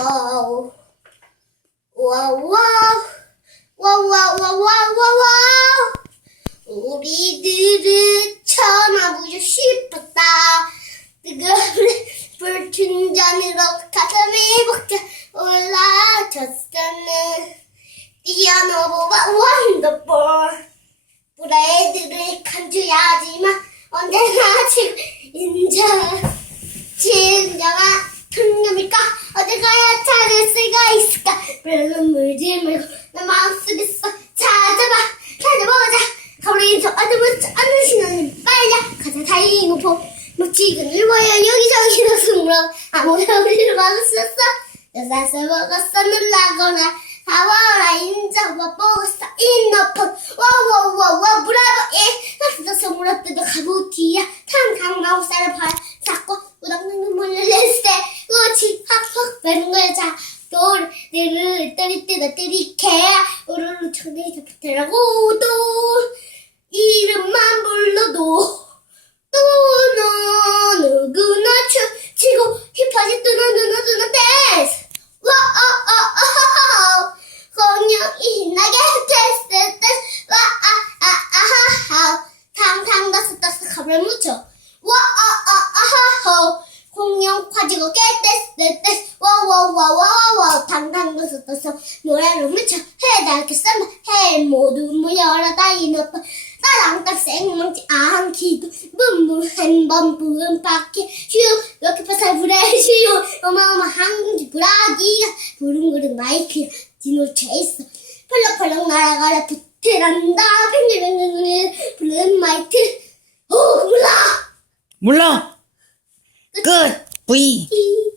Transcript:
와우. 와우. 와우, 와우, 와우, 와우. 우리들은 천하무주 싶었다. 뜨거운 불춘전으로 가슴이 벅차 올라졌었는 뛰어넘어와 원더볼. 브레이드를 간주야지만 언제나 지금 인정. 진정한 청렴일까? 어디 가야 찾을 수가 있을까? 별로 물지 말고 내 마음속에서 찾아봐 찾아보자. 가버린 저 어둠을 않는 신호는 빨려 가자 다이고포. 뭐 지근을 모여 여기저기로 숨어 아무나 우리를 없어? 여사서 먹었어? 놀라거나 가와라. 인정과 보고서 인너폰. 와와와와 브라보 예. 낙서서 물었더도 가부티야. 탕탕 마우사를 발 잡고 우당는 눈물을 냈을 때 우치 확확 베는 거야 자 돌 들을 때릴 때다 때리게 우르르 청내에서 붙으라고 또 이름만 불러도 또너 누구나 춤추고 힙하지 뚜나 누나 누나 댄스 와아아아하하 공룡이 신나게 댄스 댄스 와아아아하하 탕탕 다스 다스 가발 묻혀 와아아아하하 공룡 가지고 깨댄스 댄스 와와와와와 다스 노래를 묻혀 해달게 쌈해 모두 모여라 다이너파 나랑 딱 생망치 않기도. 문문 한번 부은 바퀴. 휴 이렇게 파살 브레시오 어마어마한 공기 브라기가 부릉부릉 마이크 디노 체이스 펄럭펄럭 날아가라 부트란다. 팽글팽글 부른 마이크. 오 몰라! 몰라. 끝. V. 이